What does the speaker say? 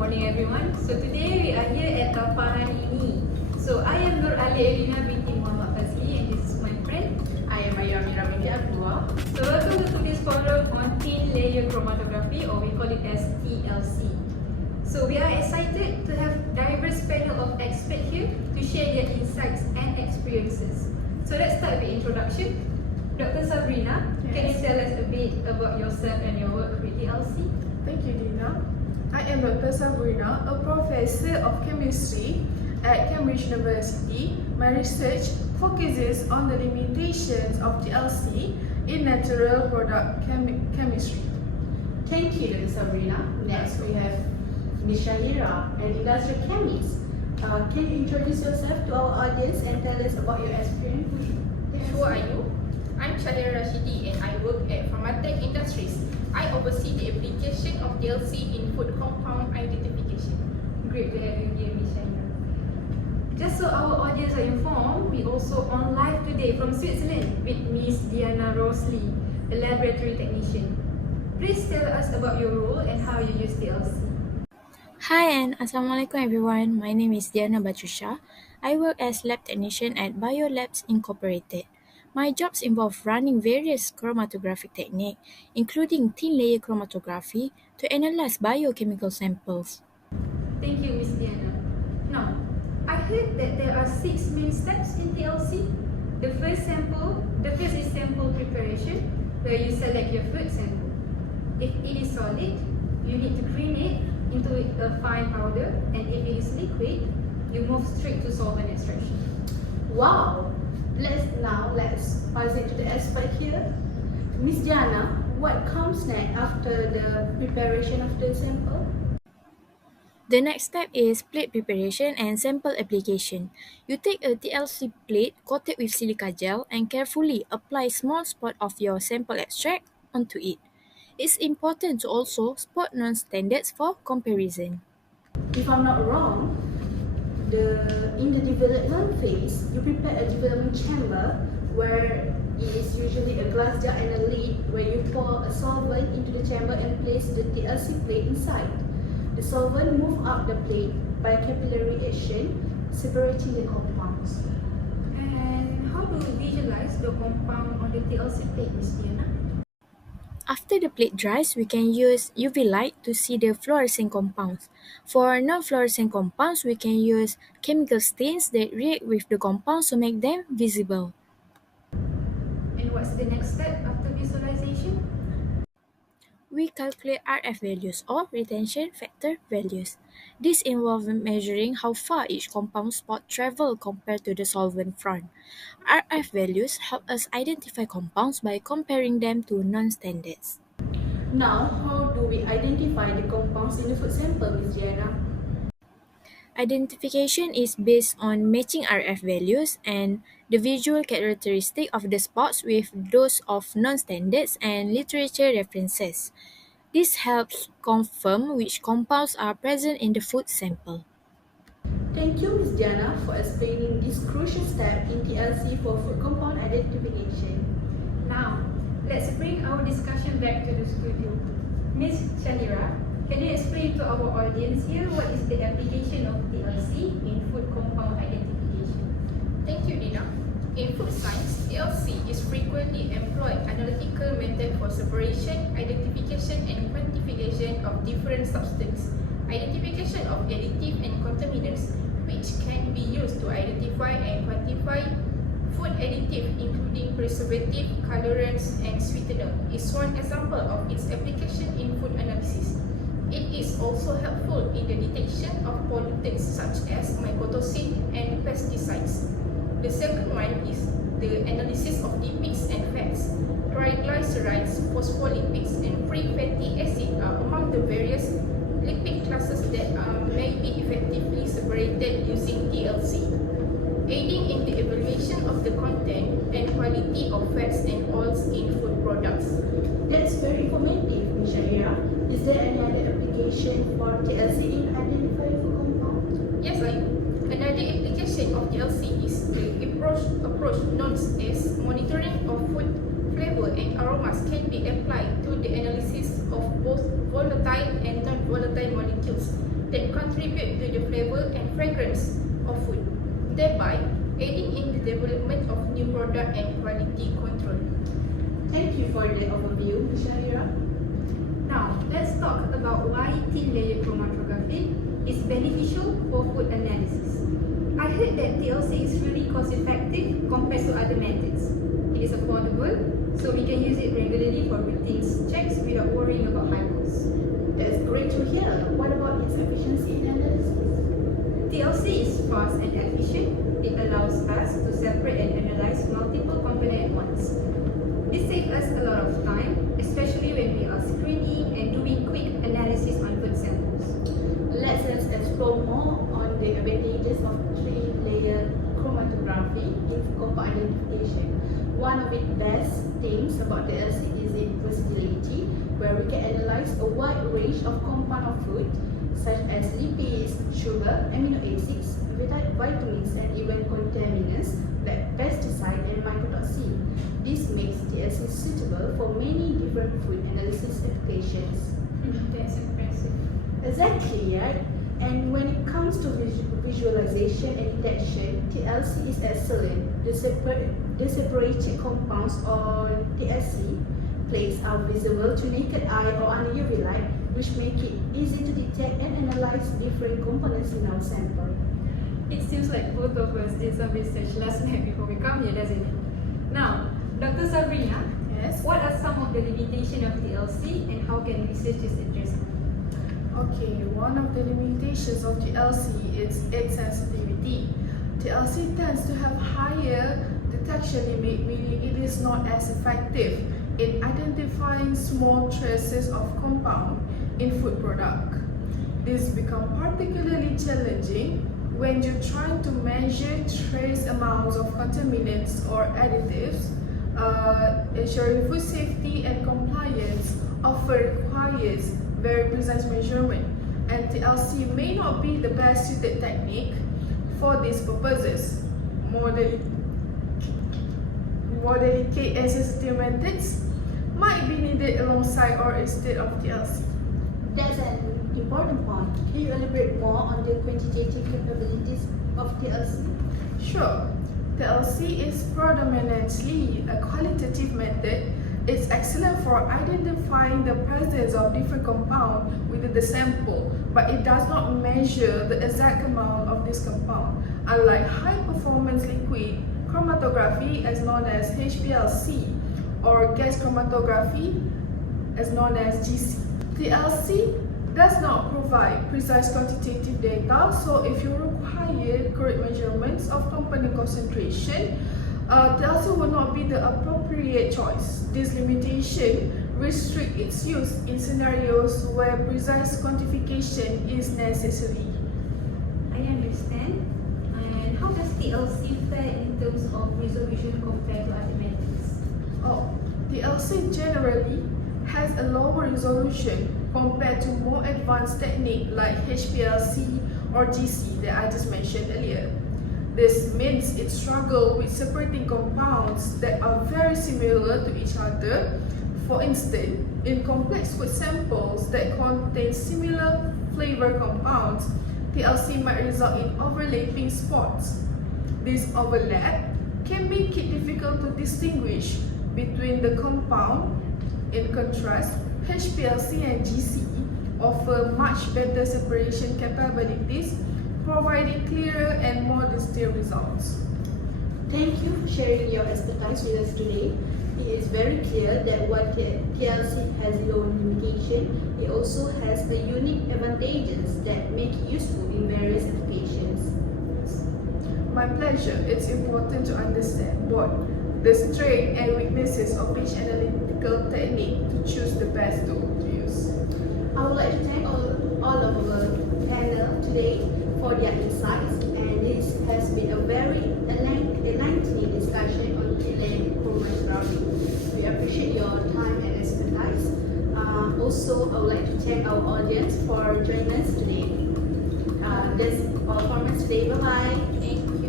morning everyone. So today we are here at lapangan ini. So I am Aliah Irdina Binti Fadzli and this is my friend. I am Amiera Binti Abdullah. So welcome to today's forum on thin layer chromatography, or we call it as TLC. So we are excited to have diverse panel of experts here to share their insights and experiences. So let's start with the introduction. Dr. Salsabrina, can you tell us a bit about yourself and your work with TLC? Thank you, Dina. I am Dr. Salsabrina, a professor of chemistry at Cambridge University. My research focuses on the limitations of TLC in natural product chemistry. Thank you, Dr. Sabrina. Next, we have Ms. Syahirah, an industrial chemist. Can you introduce yourself to our audience and tell us about your experience? Who are you? I'm Rashiddy and I work at Pharmatech Industries. I oversee the application of TLC in food compound identification. Great to have you here, Ms. Syahirah. Just so our audience are informed, we also on live today from Switzerland with Ms. Rosli, a laboratory technician. Please tell us about your role and how you use TLC. Hi and Assalamualaikum everyone. My name is Batrisyia. I work as lab technician at Biolabs Incorporated. My jobs involve running various chromatographic techniques, including thin layer chromatography, to analyze biochemical samples. Thank you, Ms. Diana. Now, I heard that there are 6 main steps in TLC. The first is sample preparation, where you select your food sample. If it is solid, you need to cream it into a fine powder, and if it is liquid, you move straight to solvent extraction. Wow! Let's pass it to the expert here. Ms. Diana, what comes next after the preparation of the sample? The next step is plate preparation and sample application. You take a TLC plate coated with silica gel and carefully apply a small spot of your sample extract onto it. It's important to also spot non-standards for comparison. If I'm not wrong, in the development phase, you prepare a development chamber where it is usually a glass jar and a lid where you pour a solvent into the chamber and place the TLC plate inside. The solvent moves up the plate by capillary action, separating the compounds. And how do we visualize the compound on the TLC plate, Ms. Diana? After the plate dries, we can use UV light to see the fluorescent compounds. For non-fluorescent compounds, we can use chemical stains that react with the compounds to make them visible. And what's the next step after visualization? We calculate RF values, or retention factor values. This involves measuring how far each compound spot travels compared to the solvent front. RF values help us identify compounds by comparing them to non-standards. Now, how do we identify the compounds in the food sample, Ms. Diana? Identification is based on matching RF values and the visual characteristic of the spots with those of non-standards and literature references. This helps confirm which compounds are present in the food sample. Thank you, Ms. Diana, for explaining this crucial step in TLC for food compound identification. Now, let's bring our discussion back to the studio. Ms. Syahirah, can you explain to our audience here what is the application of TLC in food compound identification? Thank you, Dina. In food science, TLC is frequently employed analytical method for separation, identification and quantification of different substances, identification of additive and contaminants, which can be used to identify and quantify food additive including preservative, colorants and sweetener is one example of its application in food analysis. It is also helpful in the detection of pollutants such as mycotoxin and pesticides. The second one is the analysis of lipids and fats. Triglycerides, phospholipids, and free fatty acids are among the various lipid classes that may be effectively separated using TLC, aiding in the evaluation of the content and quality of fats and oils in food products. That's very informative, Ms. Syahirah. Is there any other application for TLC in identifying food compounds? Yes, another application of TLC is the approach known as monitoring of food flavor and aromas can be applied to the analysis of both volatile and non-volatile molecules. that contribute to the flavor and fragrance of food, thereby aiding in the development of new product and quality control. Thank you for the overview, Syahirah. Now, let's talk about why thin layer chromatography is beneficial for food analysis. I heard that TLC is really cost effective compared to other methods. It is affordable, so we can use it regularly for routine checks without worrying about high costs. That's great to hear. What about its efficiency in analysis? TLC is fast and efficient. It allows us to separate and analyze multiple components at once. This saves us a lot of time, especially when we are screening and doing quick analysis on food samples. Let's explore more on the advantages of three-layer chromatography in compound identification. One of the best things about the TLC is its versatility, where we can analyze a wide range of compounds of food, such as lipids, sugar, amino acids, vitamins, and even contaminants like pesticide and mycotoxin. This makes TLC suitable for many different food analysis applications. That's impressive. Exactly, right? And when it comes to visualization and detection, TLC is excellent. The separated compounds on TLC plates are visible to naked eye or under UV light, which make it easy to detect and analyze different components in our sample. It seems like both of us did some research last night before we come here, doesn't it? Now, Dr. Sabrina, Yes. what are some of the limitations of TLC and how can researchers address them? Okay, one of the limitations of TLC is its sensitivity. TLC tends to have higher detection limit, meaning it is not as effective in identifying small traces of compound in food product. This becomes particularly challenging when you're trying to measure trace amounts of contaminants or additives. Ensuring food safety and compliance often requires very precise measurement, and TLC may not be the best suited technique for these purposes. More delicate and sensitive methods might be needed alongside or instead of TLC. That's an important point. Can you elaborate more on the quantitative capabilities of TLC? Sure. TLC is predominantly a qualitative method. It's excellent for identifying the presence of different compounds within the sample, but it does not measure the exact amount of this compound. Unlike high-performance liquid chromatography, as known as HPLC, or gas chromatography, as known as GC. TLC does not provide precise quantitative data, so if you require correct measurements of component concentration, TLC will not be the appropriate choice. This limitation restricts its use in scenarios where precise quantification is necessary. I understand. And how does TLC fare in terms of resolution compared to other methods? TLC generally has a lower resolution compared to more advanced techniques like HPLC or GC that I just mentioned earlier. This means it struggles with separating compounds that are very similar to each other. For instance, in complex food samples that contain similar flavor compounds, TLC might result in overlapping spots. This overlap can make it difficult to distinguish between the compound. In contrast, HPLC and GC offer much better separation capabilities, providing clearer and more distinct results. Thank you for sharing your expertise with us today. It is very clear that while TLC has low limitation, it also has the unique advantages that make it useful in various applications. My pleasure. It's important to understand both the strengths and weaknesses of each analytical technique to choose the best tool to use. I would like to thank all of our panel today for their insights, and this has been a very enlightening discussion on thin-layer chromatography. We appreciate your time and expertise. Also, I would like to thank our audience for joining us today. That's all from us today. Bye-bye. Thank you.